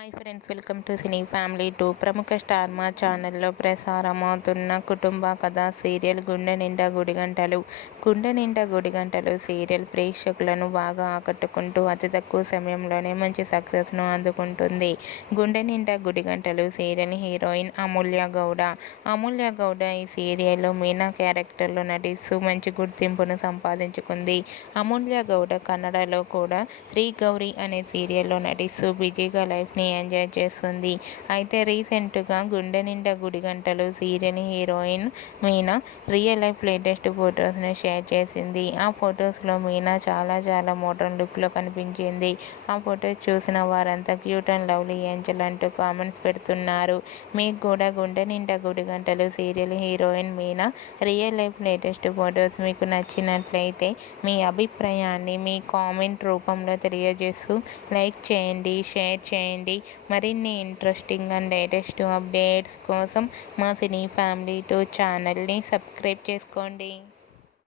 Hi friends, welcome to cine family 2. ప్రముఖ star మా ఛానల్లో ప్రసారమవుతున్న కుటుంబ కథ సీరియల్ గుండె నిండా గుడిగంటలు. గుండె నిండా గుడిగంటలు సీరియల్ ప్రేక్షకులను బాగా ఆకట్టుకుంటూ అతి తక్కువ సమయంలోనే మంచి సక్సెస్ను అందుకుంటుంది. గుండె నిండా గుడిగంటలు సీరియల్ హీరోయిన్ అమూల్య గౌడ. అమూల్య గౌడ ఈ సీరియల్లో మీనా క్యారెక్టర్లో నటిస్తూ మంచి గుర్తింపును సంపాదించుకుంది. అమూల్య గౌడ కన్నడలో కూడా శ్రీ గౌరీ అనే సీరియల్లో నటిస్తూ బిజీగా లైఫ్ ఎంజాయ్ చేస్తుంది. అయితే రీసెంట్గా Gunde Ninda Gudigantalu serial heroine Meena real life latest ఫొటోస్ను షేర్ చేసింది. ఆ ఫొటోస్లో మీనా చాలా మోడర్న్ లుక్లో కనిపించింది. ఆ ఫొటోస్ చూసిన వారంతా క్యూట్ అండ్ లవ్లీ ఏంజల్ అంటూ కామెంట్స్ పెడుతున్నారు. మీకు కూడా Gunde Ninda Gudigantalu serial heroine Meena real life latest photos మీకు నచ్చినట్లయితే మీ అభిప్రాయాన్ని మీ కామెంట్ రూపంలో తెలియజేస్తూ లైక్ చేయండి, షేర్ చేయండి. మరిన్ని ఇంట్రెస్టింగ్ అండ్ లేటెస్ట్ అప్డేట్స్ కోసం మా సినీ ఫ్యామిలీ 2 ఛానల్ని సబ్స్క్రైబ్ చేసుకోండి.